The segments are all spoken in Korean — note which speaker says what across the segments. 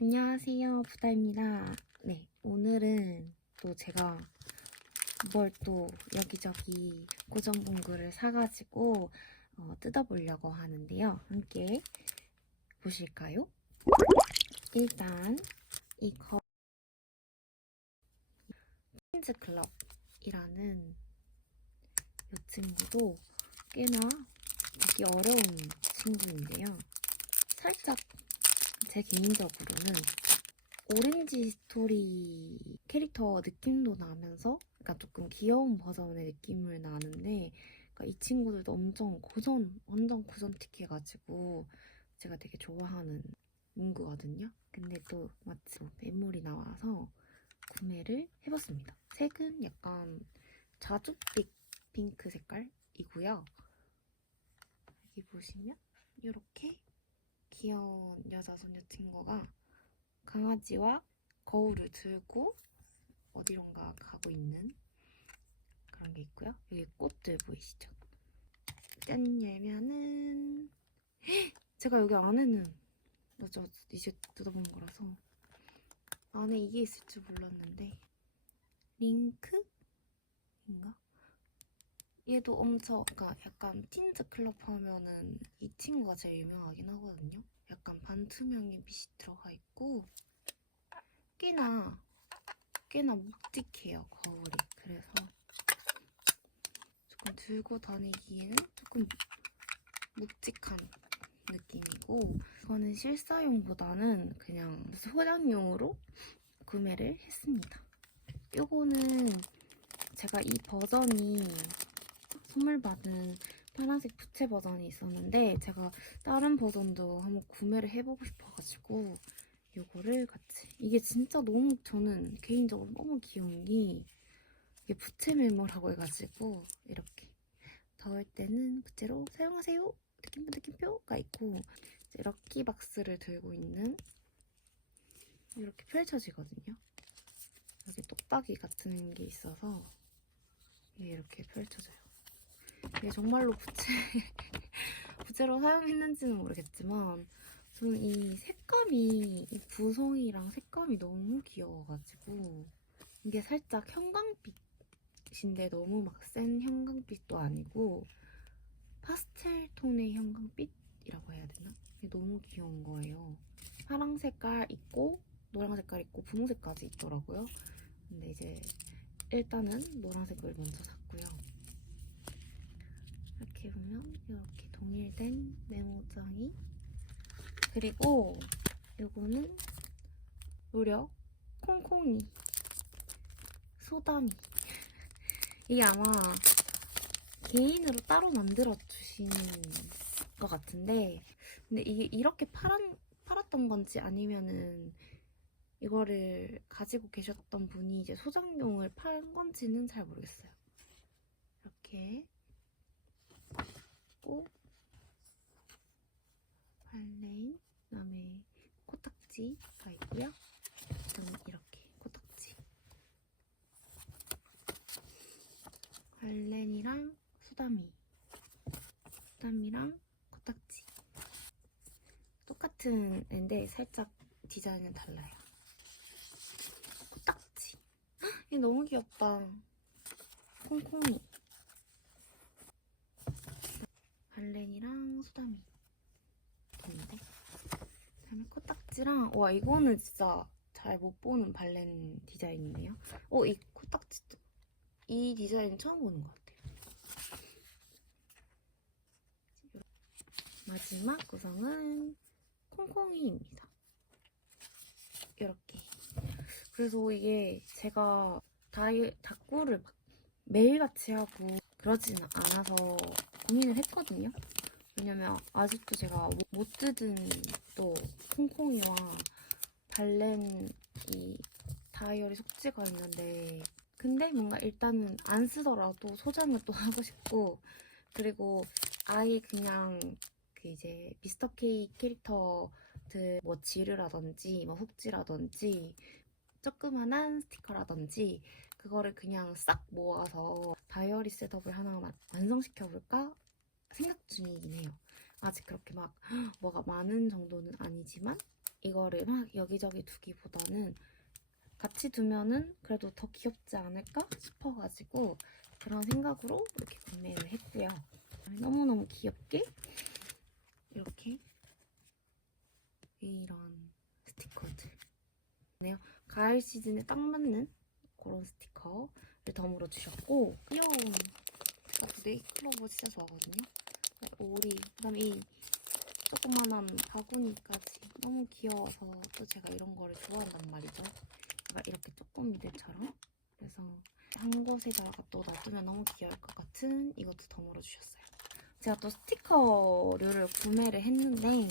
Speaker 1: 안녕하세요, 부다입니다. 네, 오늘은 또 제가 뭘 또 여기저기 고정봉구를 사가지고 어, 뜯어보려고 하는데요. 함께 보실까요? 일단 이거 퀸즈 클럽이라는 이 친구도 꽤나 보기 어려운 친구인데요. 살짝 제 개인적으로는 오렌지 스토리 캐릭터 느낌도 나면서 그러니까 조금 귀여운 버전의 느낌을 나는데 그러니까 이 친구들도 엄청 고전 완전 고전틱해가지고 제가 되게 좋아하는 문구거든요. 근데 또 마침 매물이 나와서 구매를 해봤습니다. 색은 약간 자줏빛 핑크 색깔이고요. 여기 보시면 이렇게 귀여운 여자 소녀 친구가 강아지와 거울을 들고 어디론가 가고 있는 그런 게 있고요. 여기 꽃들 보이시죠? 짠 열면은 제가 여기 안에는 맞아 이제 뜯어본 거라서 안에 이게 있을 줄 몰랐는데 링크인가? 얘도 엄청 그러니까 약간 틴즈 클럽 하면은 이 친구가 제일 유명하긴 하거든요. 약간 반투명의 빛이 들어가 있고 꽤나 꽤나 묵직해요 거울이. 그래서 조금 들고 다니기에는 조금 묵직한 느낌이고 이거는 실사용보다는 그냥 소장용으로 구매를 했습니다. 요거는 제가 이 버전이 선물 받은 파란색 부채 버전이 있었는데 제가 다른 버전도 한번 구매를 해보고 싶어가지고 요거를 같이. 이게 진짜 너무 저는 개인적으로 너무 귀여운 게 이게 부채 메모라고 해가지고 이렇게. 더울 때는 부채로 사용하세요. 느낌표 느낌표가 있고 이제 럭키 박스를 들고 있는 이렇게 펼쳐지거든요. 여기 똑딱이 같은 게 있어서 이게 이렇게 펼쳐져요 이게 정말로 부채, 부채로 사용했는지는 모르겠지만 저는 이 색감이 이 구성이랑 색감이 너무 귀여워가지고 이게 살짝 형광빛인데 너무 막 센 형광빛도 아니고 파스텔 톤의 형광빛이라고 해야 되나? 너무 귀여운 거예요. 파랑 색깔 있고 노랑 색깔 있고 분홍색까지 있더라고요. 근데 이제 일단은 노란색을 먼저 샀고요. 이렇게 보면 이렇게 동일된 메모장이 그리고 요거는 무려 콩콩이 소다미 이게 아마 개인으로 따로 만들어 주신 것 같은데 근데 이게 이렇게 팔았, 팔았던 건지 아니면은 이거를 가지고 계셨던 분이 이제 소장용을 팔 건지는 잘 모르겠어요. 이렇게 있고 발레인 그다음에 코딱지가 있고요. 그다음에 이렇게 코딱지 발렌이랑 수다미 수다미랑 코딱지 똑같은 앤데 살짝 디자인은 달라요. 코딱지 헉, 얘 너무 귀엽다. 콩콩이 발렌이랑 수다미 있는데 그다음에 코딱지랑 와 이거는 진짜 잘 못 보는 발렌 디자인이네요. 어 이 코딱지도 이 디자인 처음 보는 것 같아요. 마지막 구성은 콩콩이입니다. 이렇게. 그래서 이게 제가 다이, 다꾸를 막 매일같이 하고 그러진 않아서 고민을 했거든요. 왜냐면 아직도 제가 못- 못 뜯은 또 콩콩이와 발렌 이 다이어리 속지가 있는데 근데 뭔가 일단은 안 쓰더라도 소장을 또 하고 싶고 그리고 아예 그냥 그 이제 미스터 K 캐릭터들 뭐 지르라든지 뭐 훅지라든지 조그만한 스티커라든지 그거를 그냥 싹 모아서 다이어리 셋업을 하나 마- 완성시켜볼까 생각 중이긴 해요. 아직 그렇게 막 뭐가 많은 정도는 아니지만 이거를 막 여기저기 두기보다는 같이 두면은 그래도 더 귀엽지 않을까 싶어가지고 그런 생각으로 이렇게 구매를 했고요. 너무너무 귀엽게 이렇게 이런 스티커들. 네요. 가을 시즌에 딱 맞는 그런 스티커 를 덤으로 주셨고 귀여운 제가 또 네이클로버 진짜 좋아하거든요. 오리 그다음에 이 조그만한 바구니까지 너무 귀여워서 또 제가 이런 거를 좋아한단 말이죠. 약간 이렇게 쪼꼬미들처럼 그래서 한 곳에다가 또 놔두면 너무 귀여울 것 같은 이것도 덤으로 주셨어요. 제가 또 스티커류를 구매를 했는데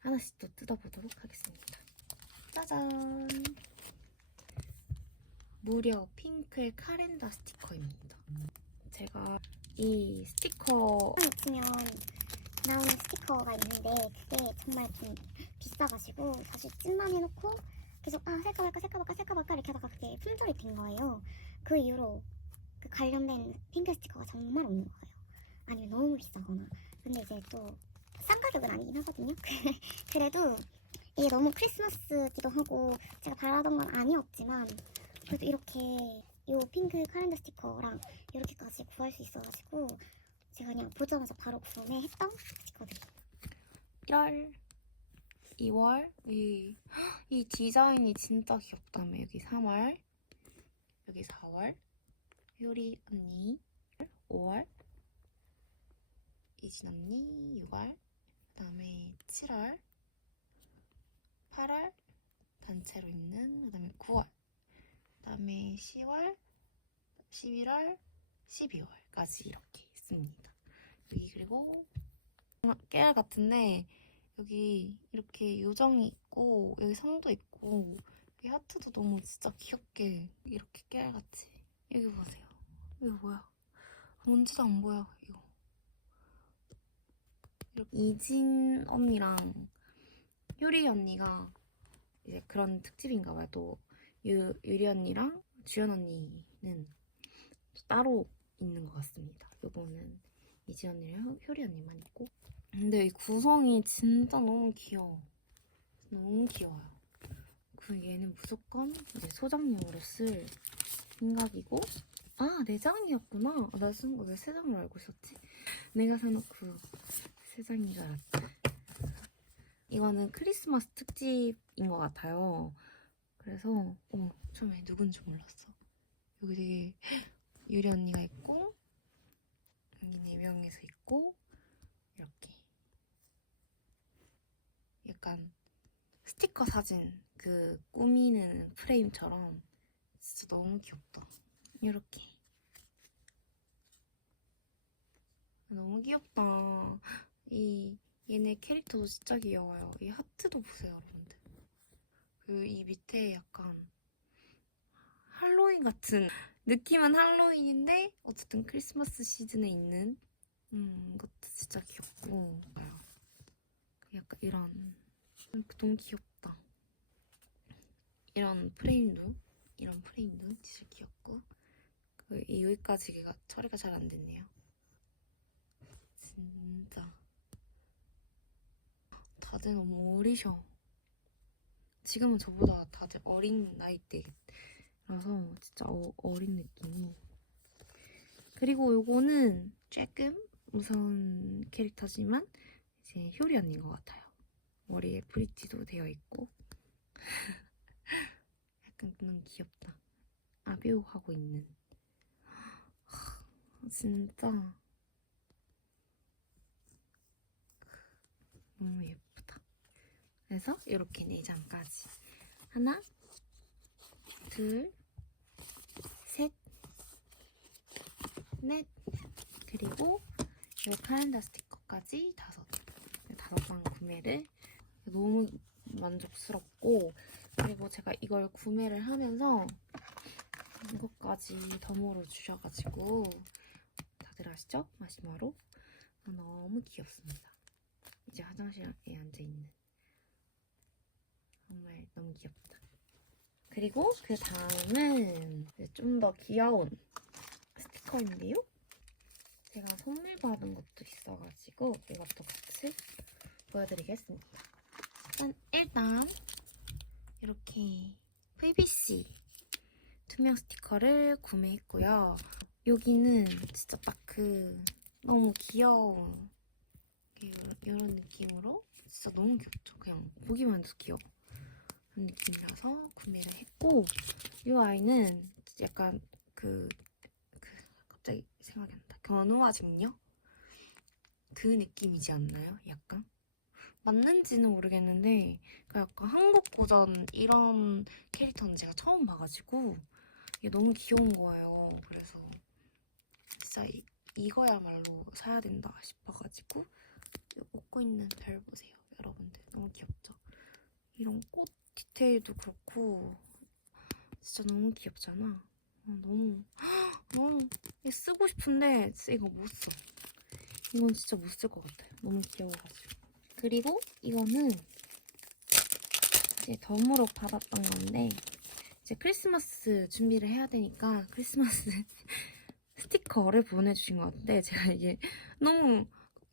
Speaker 1: 하나씩 또 뜯어보도록 하겠습니다. 짜잔! 무려 핑클 카렌다 스티커입니다. 제가 이 스티커
Speaker 2: 있으면 나오는 스티커가 있는데 그게 정말 좀 비싸가지고 사실 찜만 해놓고 계속 아 살까 말까 살까 말까 살까 말까 이렇게 하다가 그게 품절이 된 거예요. 그 이후로 그 관련된 핑크 스티커가 정말 없는 거예요. 아니면 너무 비싸거나. 근데 이제 또 싼 가격은 아니긴 하거든요. 그래도 이게 너무 크리스마스기도 하고 제가 바라던 건 아니었지만 그래도 이렇게 이 핑크 카렌더 스티커랑 이렇게까지 구할 수 있어가지고 제가 그냥 보자마자 바로 구매했던 스티커들.
Speaker 1: 1월, 2월 이, 이 디자인이 진짜 귀엽다며 여기 3월 여기 4월 효리 언니 5월 이진 언니 6월 그 다음에 7월 8월 단체로 있는 그 다음에 9월 그 다음에 10월 11월 12월까지 이렇게 있습니다. 여기 그리고 깨알 같은데 여기 이렇게 요정이 있고 여기 성도 있고 여기 하트도 너무 진짜 귀엽게 이렇게 깨알같이 여기 보세요. 이거 뭐야? 뭔지도 안 보여 이거. 이렇게 이진 언니랑 효리 언니가 이제 그런 특집인가 봐요 또 유, 유리 언니랑 주연 언니는 따로 있는 것 같습니다. 요거는 이지 언니랑 효리 언니만 있고. 근데 이 구성이 진짜 너무 귀여워. 너무 귀여워요. 그 얘는 무조건 이제 소장용으로 쓸 생각이고. 아 내장이었구나. 아, 나 쓴 거 왜 세 장으로 알고 있었지? 내가 사놓고 세 장인 줄 알았다. 이거는 크리스마스 특집인 것 같아요 그래서 어 처음에 누군지 몰랐어. 여기 되게 유리 언니가 있고 여기 네 명이서 있고 이렇게. 약간 스티커 사진 그 꾸미는 프레임처럼 진짜 너무 귀엽다. 이렇게. 너무 귀엽다. 이 얘네 캐릭터도 진짜 귀여워요. 이 하트도 보세요 그리고 이 밑에 약간 할로윈 같은 느낌은 할로윈인데 어쨌든 크리스마스 시즌에 있는 음 이것도 진짜 귀엽고 약간 이런 너무 귀엽다. 이런 프레임도 이런 프레임도 진짜 귀엽고 그 여기까지가 처리가 잘 안 됐네요. 진짜. 다들 너무 어리셔 지금은 저보다 다들 어린 나이대라서 진짜 어, 어린 느낌이. 그리고 요거는 조금 무서운 캐릭터지만 이제 효리 언니인 것 같아요. 머리에 브릿지도 되어 있고. 약간 너무 귀엽다. 아뷰 하고 있는. 진짜. 너무 예쁘다 그래서 이렇게 4장까지 하나 둘셋넷 그리고 이 카렌다 스티커까지 다섯 다섯 장 구매를 너무 만족스럽고 그리고 제가 이걸 구매를 하면서 이것까지 덤으로 주셔가지고 다들 아시죠? 마시마로 너무 귀엽습니다. 이제 화장실에 앉아있는 정말 너무 귀엽다. 그리고 그 다음은 좀 더 귀여운 스티커인데요. 제가 선물 받은 것도 있어가지고 이것도 같이 보여드리겠습니다. 짠! 일단 이렇게 VBC 투명 스티커를 구매했고요. 여기는 진짜 딱 그 너무 귀여운 이런 느낌으로 진짜 너무 귀엽죠. 그냥 보기만 해도 귀여워. 느낌이라서 구매를 했고 이 아이는 약간 그, 그 갑자기 생각이 안 난다. 견우와 직녀? 그 느낌이지 않나요? 약간? 맞는지는 모르겠는데 그 약간 한국 고전 이런 캐릭터는 제가 처음 봐가지고 이게 너무 귀여운 거예요. 그래서 진짜 이, 이거야말로 사야 된다 싶어가지고 이 웃고 있는 별 보세요. 여러분들 너무 귀엽죠? 이런 꽃 디테일도 그렇고 진짜 너무 귀엽잖아. 어, 너무 너무 쓰고 싶은데 이거 못 써. 이건 진짜 못 쓸 것 같아요. 너무 귀여워가지고. 그리고 이거는 이제 덤으로 받았던 건데 이제 크리스마스 준비를 해야 되니까 크리스마스 스티커를 보내주신 것 같은데 제가 이게 너무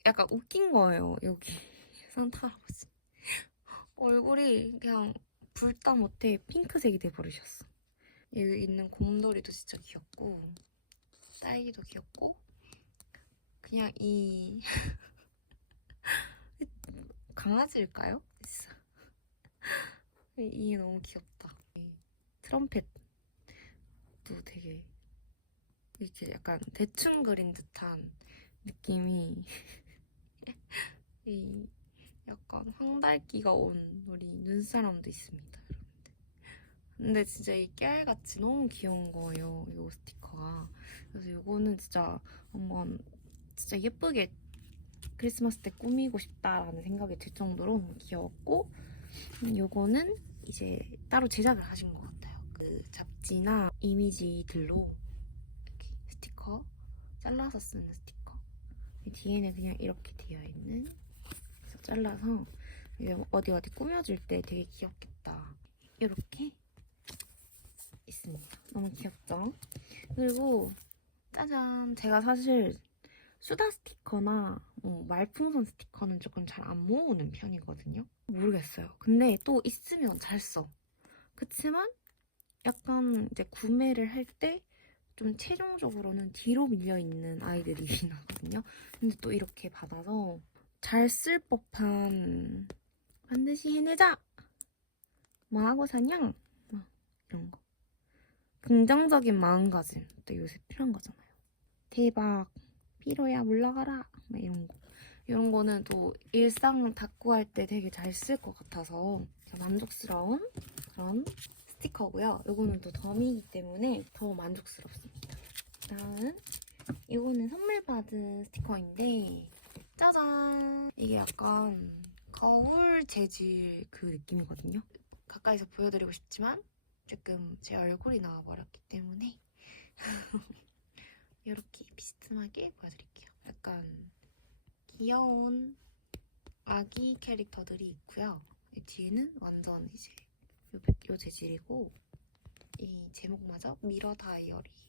Speaker 1: 약간 웃긴 거예요. 여기 산타 할아버지 얼굴이 그냥 불다 못해 핑크색이 돼버리셨어. 여기 있는 곰돌이도 진짜 귀엽고 딸기도 귀엽고 그냥 이 강아지일까요? 이게 너무 귀엽다. 이 트럼펫도 되게 이렇게 약간 대충 그린 듯한 느낌이 이 약간 황달기가 온 우리 눈사람도 있습니다. 근데 진짜 이 깨알같이 너무 귀여운 거예요, 이 스티커가. 그래서 이거는 진짜 한번 진짜 예쁘게 크리스마스 때 꾸미고 싶다라는 생각이 들 정도로 귀여웠고 음, 요거는 이제 따로 제작을 하신 것 같아요. 그 잡지나 이미지들로 이렇게 스티커 잘라서 쓰는 스티커 뒤에는 그냥 이렇게 되어 있는 그래서 잘라서 어디 어디 꾸며줄 때 되게 귀엽겠다. 이렇게 있습니다. 너무 귀엽죠? 그리고 짜잔 제가 사실 수다 스티커나 어, 말풍선 스티커는 조금 잘 안 모으는 편이거든요. 모르겠어요. 근데 또 있으면 잘 써. 그치만 약간 이제 구매를 할 때 좀 최종적으로는 뒤로 밀려 있는 아이들이 나거든요. 근데 또 이렇게 받아서 잘 쓸 법한 반드시 해내자. 뭐 하고 사냥? 뭐 이런 거. 긍정적인 마음가짐. 또 요새 필요한 거잖아요. 대박. 피로야 물러가라. 막 이런 거. 이런 거는 또 일상 닦고 할 때 되게 잘 쓸 것 같아서 만족스러운 그런 스티커고요. 이거는 또 덤이기 때문에 더 만족스럽습니다. 다음 이거는 선물 받은 스티커인데 짜잔! 이게 약간 거울 재질 그 느낌이거든요. 가까이서 보여드리고 싶지만 조금 제 얼굴이 나와버렸기 때문에 이렇게 비스듬하게 보여드릴게요. 약간 귀여운 아기 캐릭터들이 있고요. 이 뒤에는 완전 이제 요, 요 재질이고 이 제목마저 미러 다이어리예요.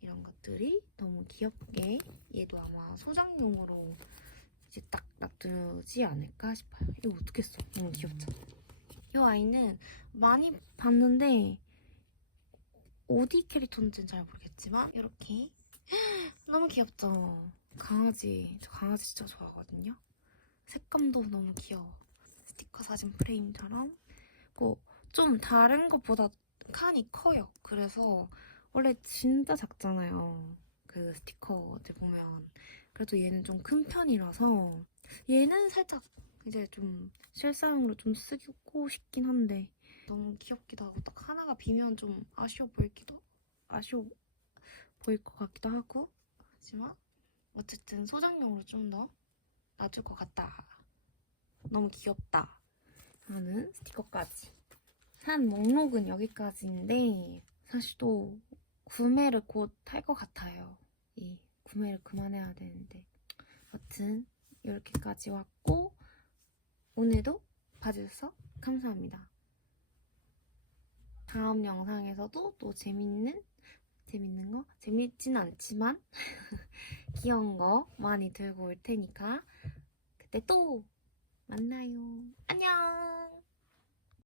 Speaker 1: 이런 것들이 너무 귀엽게 얘도 아마 소장용으로 이제 딱 놔두지 않을까 싶어요. 이거 어떻게 써? 너무 귀엽죠? 이 아이는 많이 봤는데 어디 캐릭터인지는 잘 모르겠지만 이렇게 너무 귀엽죠? 강아지 저 강아지 진짜 좋아하거든요. 색감도 너무 귀여워. 스티커 사진 프레임처럼. 그리고 좀 다른 것보다 칸이 커요. 그래서 원래 진짜 작잖아요. 그 스티커들 보면. 그래도 얘는 좀 큰 편이라서 얘는 살짝 이제 좀 실사용으로 좀 쓰고 싶긴 한데. 너무 귀엽기도 하고 딱 하나가 비면 좀 아쉬워 보이기도 아쉬워 보일 것 같기도 하고. 하지만 어쨌든 소장용으로 좀 더 놔줄 것 같다. 너무 귀엽다. 하는 스티커까지. 산 목록은 여기까지인데 사실 또 구매를 곧 할 것 같아요. 이 구매를 그만해야 되는데. 여튼 이렇게까지 왔고 오늘도 봐주셔서 감사합니다 다음 영상에서도 또 재밌는 재밌는 거 재밌진 않지만 귀여운 거 많이 들고 올 테니까 그때 또 만나요. 안녕.